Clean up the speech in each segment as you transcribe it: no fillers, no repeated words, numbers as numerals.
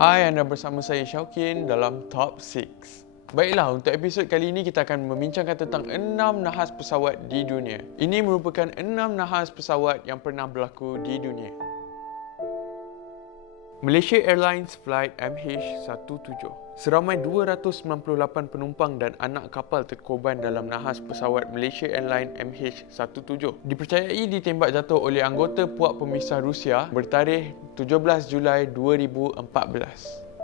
Hai, anda bersama saya Syaukin dalam Top 6. Baiklah, untuk episod kali ini kita akan membincangkan tentang 6 nahas pesawat di dunia. Ini merupakan 6 nahas pesawat yang pernah berlaku di dunia. Malaysia Airlines Flight MH17. Seramai 298 penumpang dan anak kapal terkorban dalam nahas pesawat Malaysia Airlines MH17. Dipercayai ditembak jatuh oleh anggota puak pemisah Rusia bertarikh 17 Julai 2014.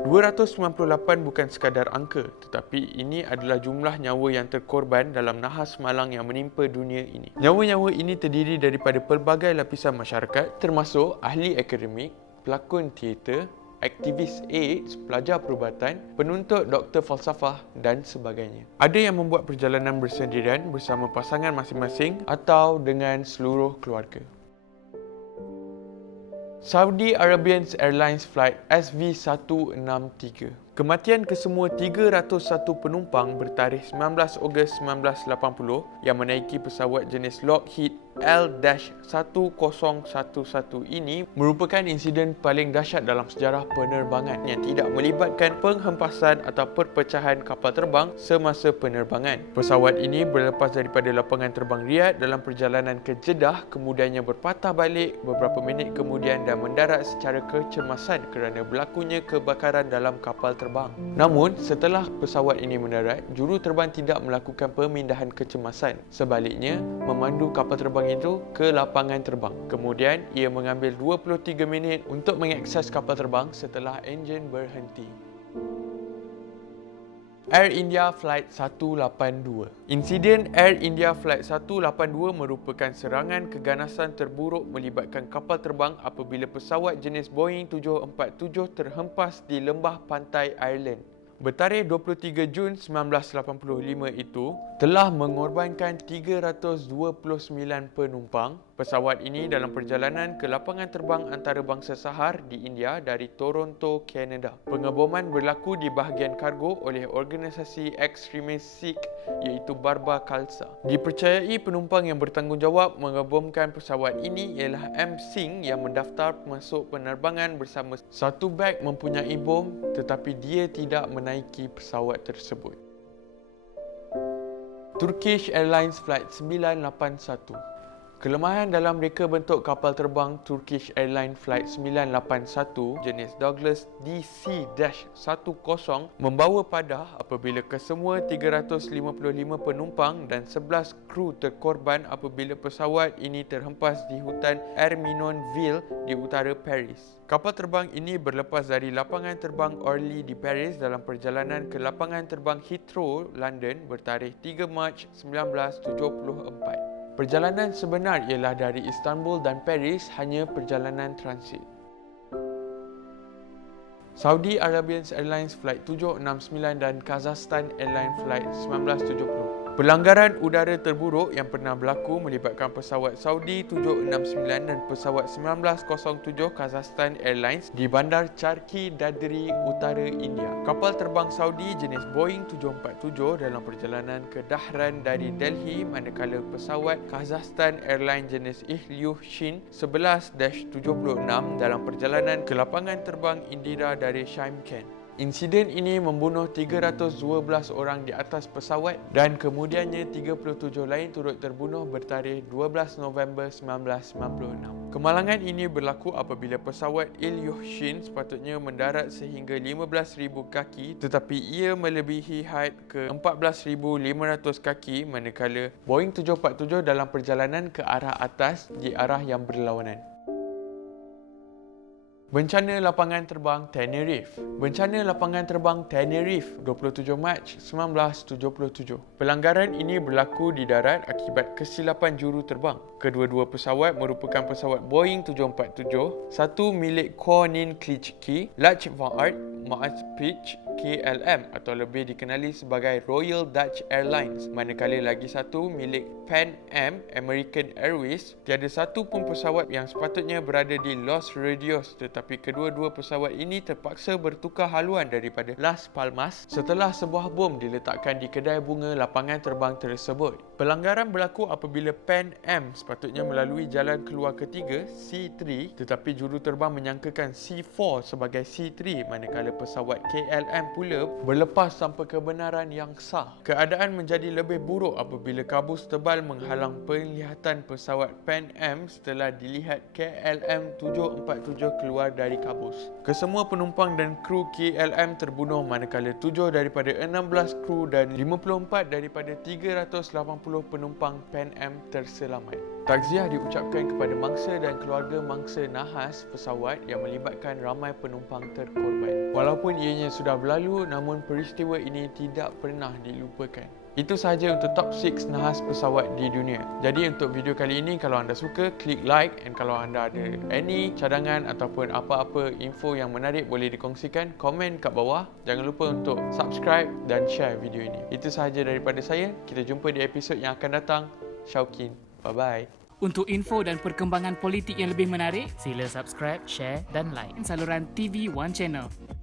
298 bukan sekadar angka, tetapi ini adalah jumlah nyawa yang terkorban dalam nahas malang yang menimpa dunia ini. Nyawa-nyawa ini terdiri daripada pelbagai lapisan masyarakat, termasuk ahli akademik, pelakon teater, aktivis AIDS, pelajar perubatan, penuntut doktor falsafah dan sebagainya. Ada yang membuat perjalanan bersendirian bersama pasangan masing-masing atau dengan seluruh keluarga. Saudi Arabian Airlines Flight SV163. Kematian kesemua 301 penumpang bertarikh 19 Ogos 1980 yang menaiki pesawat jenis Lockheed L-1011 ini merupakan insiden paling dahsyat dalam sejarah penerbangan yang tidak melibatkan penghempasan atau perpecahan kapal terbang semasa penerbangan. Pesawat ini berlepas daripada lapangan terbang Riyadh dalam perjalanan ke Jeddah, kemudiannya berpatah balik beberapa minit kemudian dan mendarat secara kecemasan kerana berlakunya kebakaran dalam kapal terbang. Namun, setelah pesawat ini mendarat, juruterbang tidak melakukan pemindahan kecemasan. Sebaliknya, memandu kapal terbang itu ke lapangan terbang. Kemudian, ia mengambil 23 minit untuk mengakses kapal terbang setelah enjin berhenti. Air India Flight 182. Insiden Air India Flight 182 merupakan serangan keganasan terburuk melibatkan kapal terbang apabila pesawat jenis Boeing 747 terhempas di lembah pantai Ireland. Bertarikh 23 Jun 1985 itu telah mengorbankan 329 penumpang. Pesawat ini dalam perjalanan ke lapangan terbang antarabangsa Sahar di India dari Toronto, Kanada. Pengeboman berlaku di bahagian kargo oleh organisasi ekstremis Sikh iaitu Barba Khalsa. Dipercayai penumpang yang bertanggungjawab mengebomkan pesawat ini ialah M. Singh yang mendaftar masuk penerbangan bersama satu beg mempunyai bom tetapi dia tidak menaiki pesawat tersebut. Turkish Airlines Flight 981. Kelemahan dalam reka bentuk kapal terbang Turkish Airlines Flight 981 jenis Douglas DC-10 membawa padah apabila kesemua 355 penumpang dan 11 kru terkorban apabila pesawat ini terhempas di hutan Ermenonville di utara Paris. Kapal terbang ini berlepas dari lapangan terbang Orly di Paris dalam perjalanan ke lapangan terbang Heathrow, London bertarikh 3 Mac 1974. Perjalanan sebenar ialah dari Istanbul dan Paris hanya perjalanan transit. Saudi Arabian Airlines Flight 769 dan Kazakhstan Airlines Flight 1970. Pelanggaran udara terburuk yang pernah berlaku melibatkan pesawat Saudi 769 dan pesawat 1907 Kazakhstan Airlines di bandar Charki Dadri, utara India. Kapal terbang Saudi jenis Boeing 747 dalam perjalanan ke Dahran dari Delhi manakala pesawat Kazakhstan Airlines jenis Ilyushin 11-76 dalam perjalanan ke lapangan terbang Indira dari Shymkent. Insiden ini membunuh 312 orang di atas pesawat dan kemudiannya 37 lain turut terbunuh bertarikh 12 November 1996. Kemalangan ini berlaku apabila pesawat Ilyushin sepatutnya mendarat sehingga 15,000 kaki tetapi ia melebihi height ke 14,500 kaki manakala Boeing 747 dalam perjalanan ke arah atas di arah yang berlawanan. Bencana lapangan terbang Tenerife. Bencana lapangan terbang Tenerife 27 Mac 1977. Pelanggaran ini berlaku di darat akibat kesilapan juru terbang. Kedua-dua pesawat merupakan pesawat Boeing 747, satu milik Kornin Klitschko, Lach van Aert, Maas Pitch KLM atau lebih dikenali sebagai Royal Dutch Airlines, manakala lagi satu milik Pan Am American Airways. Tiada satu pun pesawat yang sepatutnya berada di Los Radios, tetapi kedua-dua pesawat ini terpaksa bertukar haluan daripada Las Palmas setelah sebuah bom diletakkan di kedai bunga lapangan terbang tersebut. Pelanggaran berlaku apabila Pan Am sepatutnya melalui jalan keluar ketiga C3, tetapi juruterbang menyangkakan C4 sebagai C3, manakala pesawat KLM pula berlepas tanpa kebenaran yang sah. Keadaan menjadi lebih buruk apabila kabus tebal menghalang penglihatan pesawat Pan Am setelah dilihat KLM 747 keluar dari kabus. Kesemua penumpang dan kru KLM terbunuh, manakala 7 daripada 16 kru dan 54 daripada 380 penumpang Pan Am terselamat. Takziah diucapkan kepada mangsa dan keluarga mangsa nahas pesawat yang melibatkan ramai penumpang terkorban. Walaupun ianya sudah berlalu, namun peristiwa ini tidak pernah dilupakan. Itu sahaja untuk top 6 nahas pesawat di dunia. Jadi untuk video kali ini, kalau anda suka, klik like, and kalau anda ada any cadangan ataupun apa-apa info yang menarik boleh dikongsikan, komen kat bawah. Jangan lupa untuk subscribe dan share video ini. Itu sahaja daripada saya. Kita jumpa di episod yang akan datang. Syauqin. Bye-bye. Untuk info dan perkembangan politik yang lebih menarik, Sila subscribe, share dan like. saluran TV One Channel.